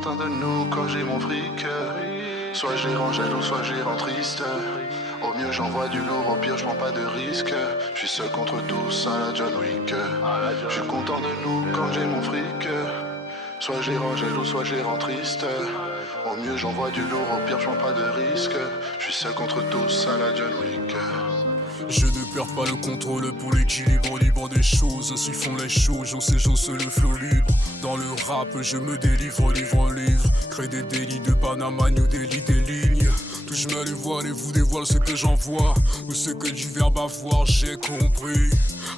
content de nous quand j'ai mon fric. Soit je les rends jaloux, soit je les rends tristes. Au mieux j'envoie du lourd, au pire je prends pas de risque. Je suis seul contre tous à la John Wick. Je suis content de nous quand j'ai mon fric. Soit je les rends jaloux, soit je les rends tristes. Au mieux j'envoie du lourd, au pire je prends pas de risque. Je suis seul contre tous à la John Wick. Je ne perds pas le contrôle pour l'équilibre libre des choses. Ainsi font les choses, j'ose le flot libre. Dans le rap, je me délivre, livre. Crée des délits de Panama, new délit des lignes. Touche-moi les voiles et vous dévoile ce que j'envoie. Ou ce que du verbe avoir, j'ai compris.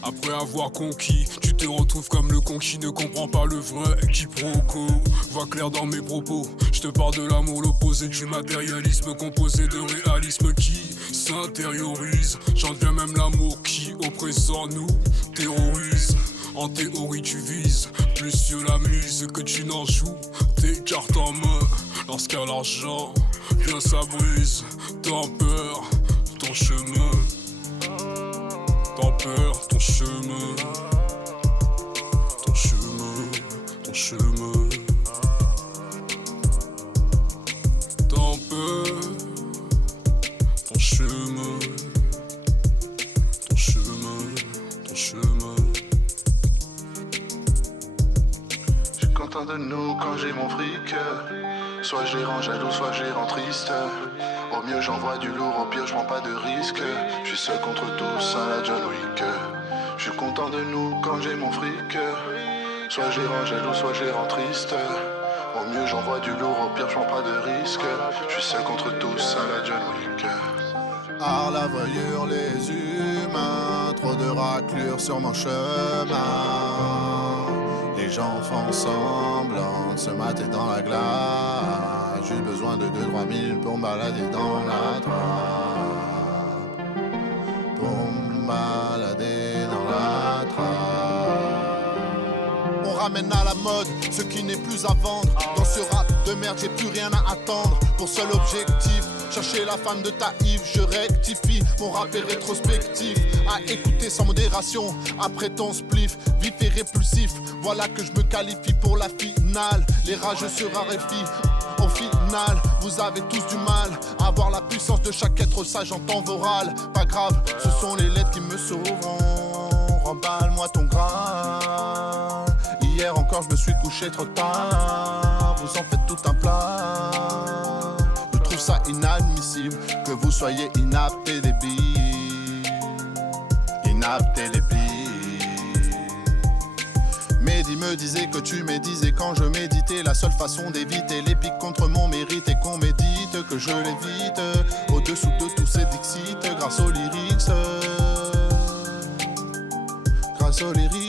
Après avoir conquis, tu te retrouves comme le con qui ne comprend pas le vrai quiproquo. Vois clair dans mes propos, je te parle de l'amour, l'opposé du matérialisme composé de réalisme qui s'intériorise. J'en deviens même l'amour qui au présent nous terrorise. En théorie tu vises plus sur la mise que tu n'en joues. Tes cartes en main, lorsqu'à l'argent vient ça brise. T'en peur, ton chemin. T'en peur, ton chemin. Ton chemin, ton chemin. T'en peur, ton chemin. Ton chemin, ton chemin. Je suis content de nous quand j'ai mon fric. Soit je les rends jaloux, soit je les rends tristes. Au mieux j'envoie du lourd, au pire je prends pas de risque. Je suis seul contre tous à la John Wick. Je suis content de nous quand j'ai mon fric. Soit je les rends jaloux, soit je les rends tristes. Au mieux j'envoie du lourd, au pire je prends pas de risque. Je suis seul contre tous à la John Wick. Art la voyure, les humains, trop de raclures sur mon chemin. Les gens font semblant de se mater dans la glace. J'ai besoin de 2-3 000 pour me balader dans la trappe. Pour me balader dans la trappe. On ramène à la mode ce qui n'est plus à vendre. Dans ce rap de merde j'ai plus rien à attendre. Pour seul objectif, chercher la femme de Taïf, je rectifie. Mon rap est rétrospectif, à écouter sans modération. Après ton spliff, vif et répulsif. Voilà que je me qualifie pour la finale. Les rageux se raréfient. Au final, vous avez tous du mal à voir la puissance de chaque être sage en temps voral. Pas grave, ce sont les lettres qui me sauveront. Remballe-moi ton grain. Hier encore je me suis couché trop tard. Vous en faites tout un plat. Je trouve ça inadmissible que vous soyez inaptes et débiles. Inaptes et débiles. Mehdi me disait que tu médisais quand je méditais. La seule façon d'éviter les pics contre mon mérite est qu'on médite, que je l'évite. Au-dessous de tous ces dixit, grâce aux lyrics. Grâce aux lyrics.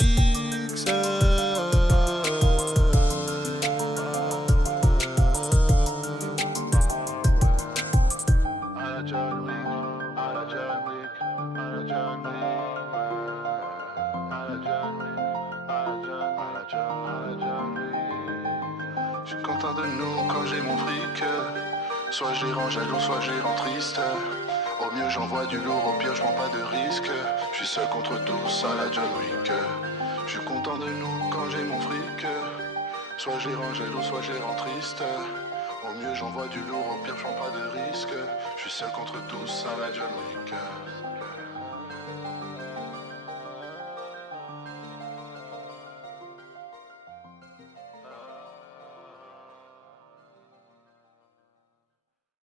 Je suis content de nous quand j'ai mon fric. Soit je les rends jaloux, soit je les rends tristes. Au mieux j'envoie du lourd, au pire je prends pas de risque. Je suis seul contre tous à la John Wick. Je suis content de nous quand j'ai mon fric. Soit je les rends jaloux, soit je les rends tristes. Au mieux j'envoie du lourd, au pire je prends pas de risque. Je suis seul contre tous à la John Wick.